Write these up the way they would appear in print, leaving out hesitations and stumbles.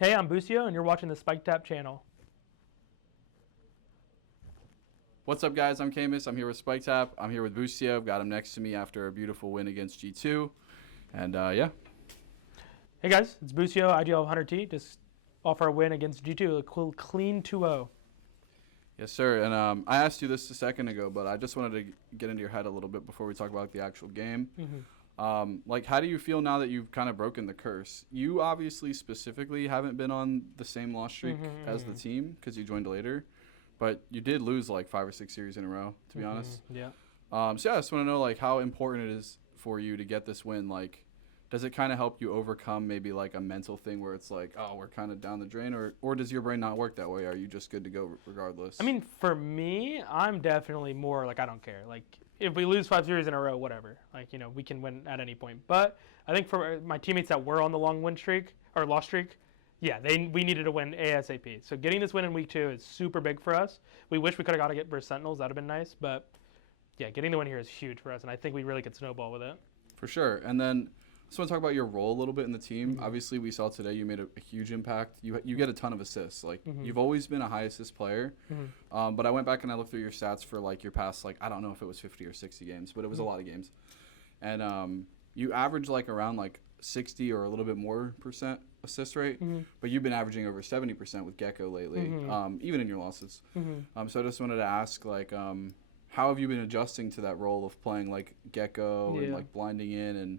Hey, I'm Boostio, and you're watching the Spike Tap channel. What's up, guys? I'm Camus. I'm here with Spike Tap. I'm here with Boostio. I've got him next to me after a beautiful win against G2. And, yeah. Hey, guys, it's Boostio, IGL 100T, just off our win against G2, a cool, clean 2-0. Yes, sir. And I asked you this a second ago, but I just wanted to get into your head a little bit before we talk about the actual game. How do you feel now that you've kind of broken the curse? You obviously specifically haven't been on the same loss streak as the team because you joined later. But you did lose like 5 or 6 series in a row, to be honest. Yeah. So yeah, I just want to know like how important it is for you to get this win. Like, does it kind of help you overcome maybe like a mental thing where it's like, oh, we're kind of down the drain, or does your brain not work that way? Are you just good to go regardless? I mean, for me, I'm definitely more like I don't care. Like if we lose 5 series in a row, whatever. Like we can win at any point. But I think for my teammates that were on the long win streak or loss streak. Yeah, we needed to win ASAP. So getting this win in week 2 is super big for us. We wish we could have got it versus Sentinels. That would have been nice. But, yeah, getting the win here is huge for us, and I think we really could snowball with it. For sure. And then I just want to talk about your role a little bit in the team. Obviously, we saw today you made a huge impact. You get a ton of assists. Like, you've always been a high assist player. But I went back and I looked through your stats for, like, your past, like, I don't know if it was 50 or 60 games, but it was a lot of games. And you average, like, around, like, 60 or a little bit more % assist rate, but you've been averaging over 70% with Gecko lately, even in your losses. So I just wanted to ask, like, how have you been adjusting to that role of playing like Gecko and like blinding in, and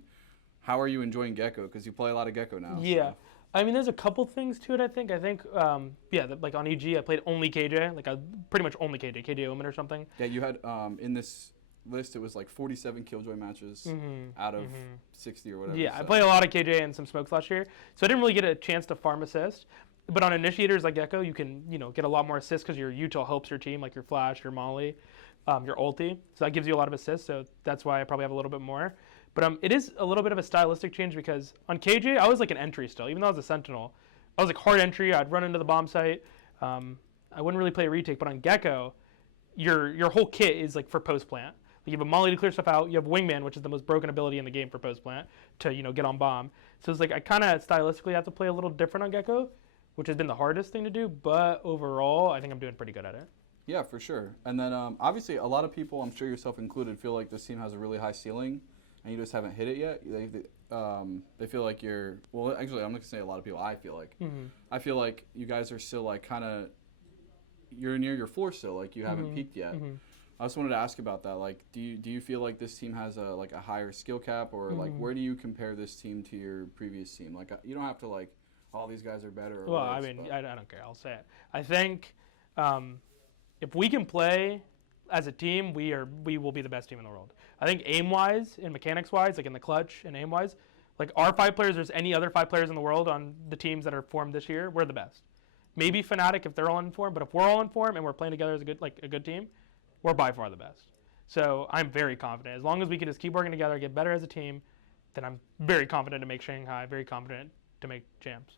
how are you enjoying Gecko? Because you play a lot of Gecko now. Yeah. So. I mean, there's a couple things to it, I think. Like on EG, I played only KJ. Like, I pretty much only KJ Omen or something. Yeah, you had, in this list, it was like 47 Killjoy matches out of 60 or whatever. Yeah, I played a lot of KJ and some smokes last year, so I didn't really get a chance to farm assist. But on initiators like Gecko, you can get a lot more assists because your util helps your team, like your flash, your molly, your ulti. So that gives you a lot of assists. So that's why I probably have a little bit more. But it is a little bit of a stylistic change because on KJ I was like an entry still, even though I was a sentinel. I was like hard entry. I'd run into the bomb site. I wouldn't really play a retake. But on Gecko, your whole kit is like for post plant. You have a molly to clear stuff out. You have wingman, which is the most broken ability in the game for post plant, to get on bomb. So it's like I kind of stylistically have to play a little different on Gecko, which has been the hardest thing to do. But overall, I think I'm doing pretty good at it. Yeah, for sure. And then obviously a lot of people, I'm sure yourself included, feel like this team has a really high ceiling, and you just haven't hit it yet. They feel like you're. Well, actually, I'm not gonna say a lot of people. I feel like. I feel like you guys are still like kind of. You're near your floor still. Like you haven't peaked yet. I just wanted to ask about that. Like, do you feel like this team has a higher skill cap, or like where do you compare this team to your previous team? Like, you don't have to like, all these guys are better. Well, I mean, I don't care. I'll say it. I think if we can play as a team, we will be the best team in the world. I think aim-wise and mechanics-wise, like in the clutch and aim-wise, like our 5 players, there's any other 5 players in the world on the teams that are formed this year, we're the best. Maybe Fnatic if they're all in form, but if we're all in form and we're playing together as a good team, we're by far the best. So I'm very confident. As long as we can just keep working together, get better as a team, then I'm very confident to make Shanghai, very confident to make champs.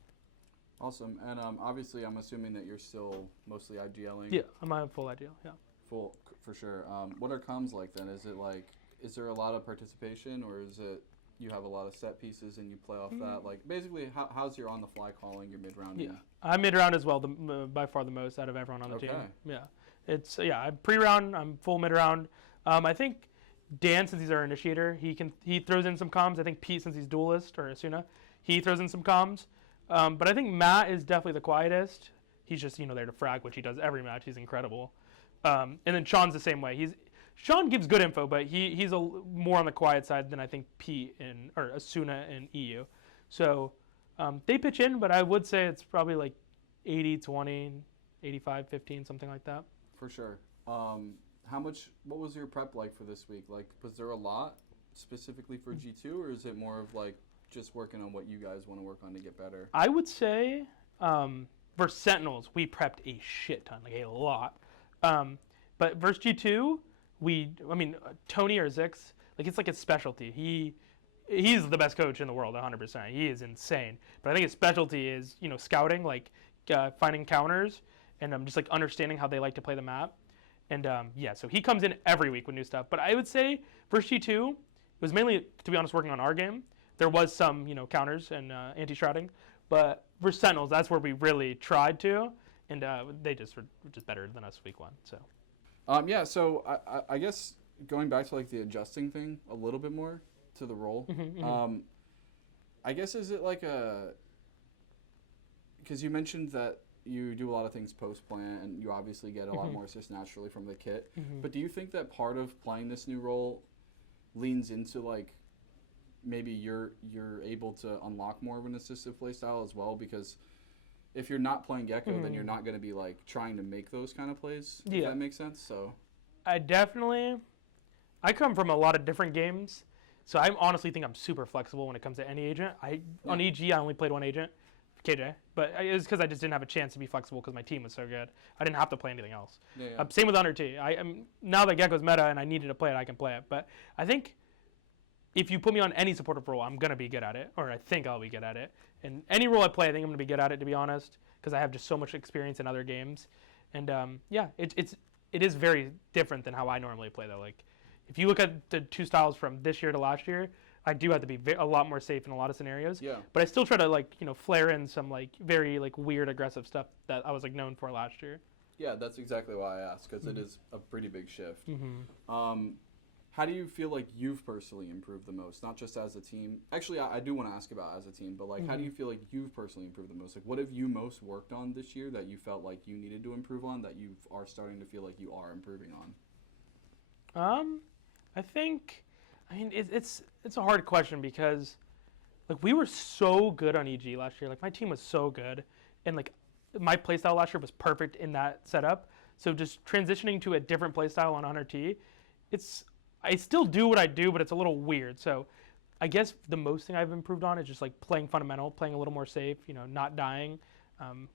Awesome. And obviously, I'm assuming that you're still mostly IGLing. Yeah, I'm a full IGL, yeah. Full, for sure. What are comms like then? Is it like, is there a lot of participation, or is it you have a lot of set pieces and you play off that? Like, basically, how's your on-the-fly calling, your mid-round? Yeah, I'm mid-round as well, by far the most out of everyone on the team. Yeah. I'm pre-round, I'm full mid-round. I think Dan, since he's our initiator, he throws in some comms. I think Pete, since he's duelist, or Asuna, he throws in some comms. But I think Matt is definitely the quietest. He's just there to frag, which he does every match. He's incredible. And then Sean's the same way. Sean gives good info, but he's more on the quiet side than I think Pete or Asuna and EU. So they pitch in, but I would say it's probably like 80-20, 85-15, something like that. For sure. What was your prep like for this week? Like, was there a lot specifically for G2, or is it more of like just working on what you guys want to work on to get better? I would say for Sentinels, we prepped a shit ton, like a lot. But versus G2, Tony or Zix, like it's like his specialty. He's the best coach in the world, 100%. He is insane. But I think his specialty is, scouting, like finding counters, and just like understanding how they like to play the map. And so he comes in every week with new stuff. But I would say versus G2, it was mainly, to be honest, working on our game. There was some, counters and anti-shrouding. But for Sentinels, that's where we really tried to, and they just were just better than us week 1. So. Yeah. So I guess going back to like the adjusting thing a little bit more to the role. I guess is it like because you mentioned that you do a lot of things post-plant, and you obviously get a lot more assists naturally from the kit. But do you think that part of playing this new role leans into like maybe you're able to unlock more of an assistive play style as well? Because if you're not playing Gecko, then you're not going to be like trying to make those kind of plays. If that makes sense. So I come from a lot of different games, so I honestly think I'm super flexible when it comes to any agent. On EG, I only played one agent, KJ, but it was because I just didn't have a chance to be flexible because my team was so good. I didn't have to play anything else. Same with Under T. Now that Gecko's meta and I needed to play it, I can play it. But I think if you put me on any supportive role, I'm going to be good at it, or I think I'll be good at it. And any role I play, I think I'm going to be good at it, to be honest, because I have just so much experience in other games. And it is very different than how I normally play, though. Like, if you look at the 2 styles from this year to last year, I do have to be a lot more safe in a lot of scenarios. Yeah. But I still try to flare in some very weird aggressive stuff that I was known for last year. Yeah, that's exactly why I asked, because it is a pretty big shift. How do you feel like you've personally improved the most, not just as a team? Actually, I do want to ask about as a team, but how do you feel like you've personally improved the most? Like, what have you most worked on this year that you felt like you needed to improve on, that you are starting to feel like you are improving on? I think, it's a hard question because, we were so good on EG last year. My team was so good, and my playstyle last year was perfect in that setup. So just transitioning to a different playstyle on Honor T, I still do what I do, but it's a little weird. So I guess the most thing I've improved on is just playing fundamental, playing a little more safe, not dying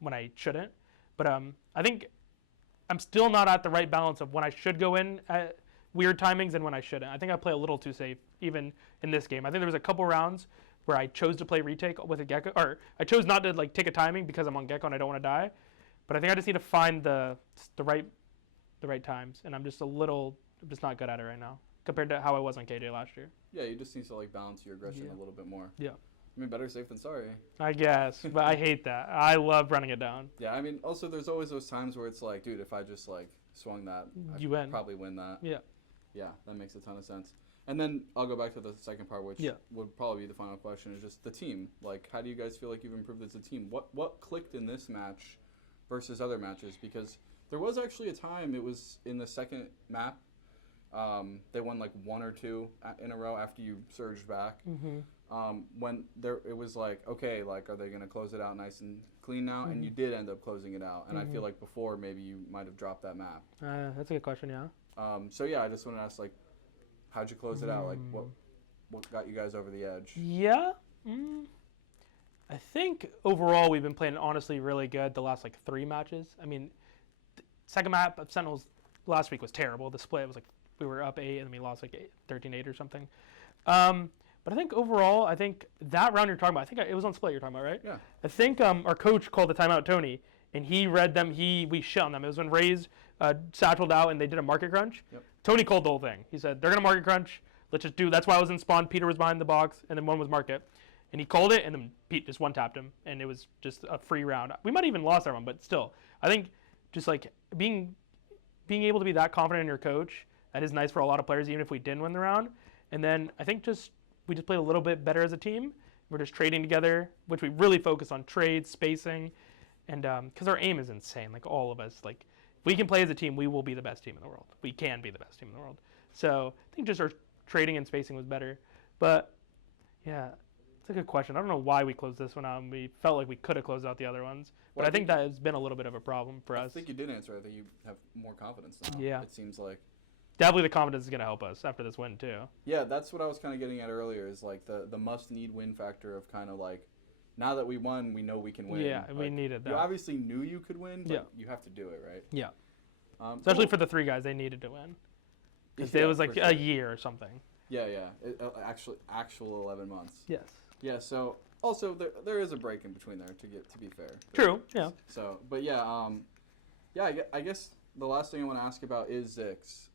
when I shouldn't. But I think I'm still not at the right balance of when I should go in at weird timings and when I shouldn't. I think I play a little too safe even in this game. I think there was a couple rounds where I chose to play retake with a Gecko, or I chose not to take a timing because I'm on Gecko and I don't want to die. But I think I just need to find the right times, and I'm just not good at it right now compared to how I was on KJ last year. Yeah, you just need to balance your aggression a little bit more. Yeah. Better safe than sorry. I guess, but I hate that. I love running it down. Yeah, also there's always those times where it's dude, if I just swung that, I could probably win that. Yeah. Yeah, that makes a ton of sense. And then I'll go back to the second part, which would probably be the final question, is just the team. How do you guys feel like you've improved as a team? What clicked in this match versus other matches? Because there was actually a time, it was in the second map, they won 1 or 2 in a row after you surged back. When it was okay, are they going to close it out nice and clean now? And you did end up closing it out. And I feel like before maybe you might have dropped that map. That's a good question, yeah. So yeah, I just want to ask how'd you close it out? What got you guys over the edge? Yeah. I think overall we've been playing honestly really good the last 3 matches. Second map of Sentinels last week was terrible. The split was we were up 8 and then we lost 13-8 or something. But I think overall, that round you're talking about, I think it was on split you're talking about, right? Yeah. I think our coach called the timeout Tony, and he read them. We shit on them. It was when Rays satcheled out and they did a market crunch. Yep. Tony called the whole thing. He said, they're going to market crunch. Let's just do. That's why I was in spawn. Peter was behind the box, and then one was market. And he called it, and then Pete just one-tapped him, and it was just a free round. We might have even lost that one, but still. I think just being able to be that confident in your coach, that is nice for a lot of players, even if we didn't win the round. And then I think we just played a little bit better as a team. We're just trading together, which we really focus on trades, spacing, and because our aim is insane. All of us, if we can play as a team, we will be the best team in the world. We can be the best team in the world. So I think just our trading and spacing was better. But yeah, it's a good question. I don't know why we closed this one out. And we felt like we could have closed out the other ones. But I think that has been a little bit of a problem for us. I think you did answer. I think you have more confidence now. Yeah. It seems like. Definitely the confidence is going to help us after this win, too. Yeah, that's what I was kind of getting at earlier, is the must-need win factor of kind of now that we won, we know we can win. Yeah, we needed that. You obviously knew you could win, but you have to do it, right? Yeah. Especially for the 3 guys, they needed to win. Because it was a year or something. Yeah. Actual 11 months. Yes. Yeah, so also there is a break in between there, to be fair. True, yeah. So, but yeah, I guess the last thing I want to ask about is Zix.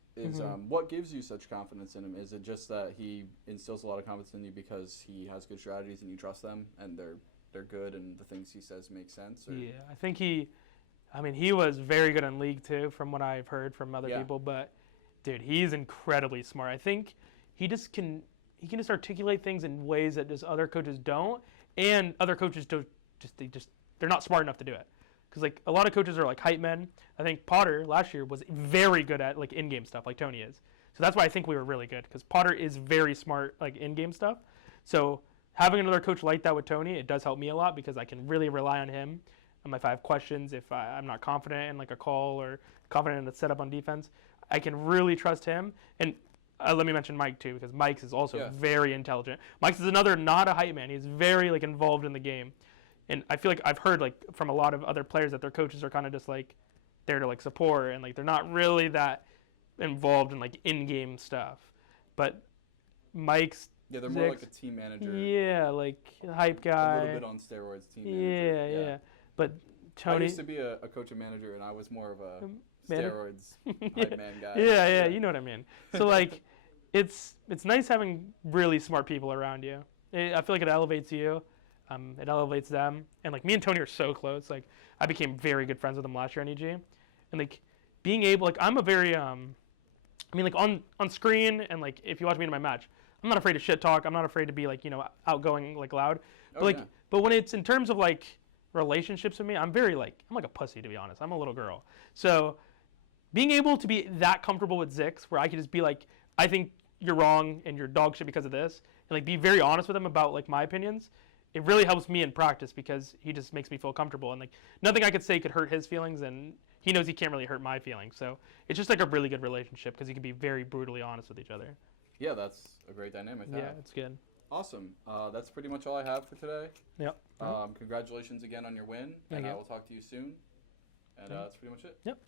What gives you such confidence in him? Is it just that he instills a lot of confidence in you because he has good strategies and you trust them and they're they're good and the things he says make sense? Or? Yeah, I think he was very good in league too, from what I've heard from other people. But dude, he's incredibly smart. I think he can just articulate things in ways that just other coaches don't, and other coaches they're not smart enough to do it. Because like a lot of coaches are like hype men. I think Potter last year was very good at like in-game stuff, like Tony is. So that's why I think we were really good, because Potter is very smart like in-game stuff. So having another coach like that with Tony, it does help me a lot, because I can really rely on him. If I have questions, if I'm not confident in like a call or confident in the setup on defense, I can really trust him. And let me mention Mike too, because Mike is also very intelligent. Mike is another not a hype man. He's very like involved in the game. And I feel like I've heard like from a lot of other players that their coaches are kind of just like there to like support, and like they're not really that involved in like in-game stuff. But Mike's they're more like a team manager. Yeah, like hype guy. A little bit on steroids, team manager. Yeah. But Tony, I used to be a coach and manager, and I was more of a steroids hype man guy. Yeah, you know what I mean. So like, it's nice having really smart people around you. I feel like it elevates you. It elevates them. And like me and Tony are so close. Like I became very good friends with him last year on EG. And like being able, like I'm a very, like on screen, and like if you watch me in my match, I'm not afraid to shit talk. I'm not afraid to be like, outgoing, like loud. But but when it's in terms of like relationships with me, I'm like a pussy, to be honest. I'm a little girl. So being able to be that comfortable with Zix, where I can just be like, I think you're wrong and you're dog shit because of this, and like be very honest with him about like my opinions, it really helps me in practice, because he just makes me feel comfortable, and like nothing I could say could hurt his feelings, and he knows he can't really hurt my feelings. So it's just like a really good relationship, because you can be very brutally honest with each other. Yeah, that's a great dynamic to have. Yeah, it's good. Awesome. That's pretty much all I have for today. Yep. Congratulations again on your win, and I will talk to you soon. And that's pretty much it. Yep.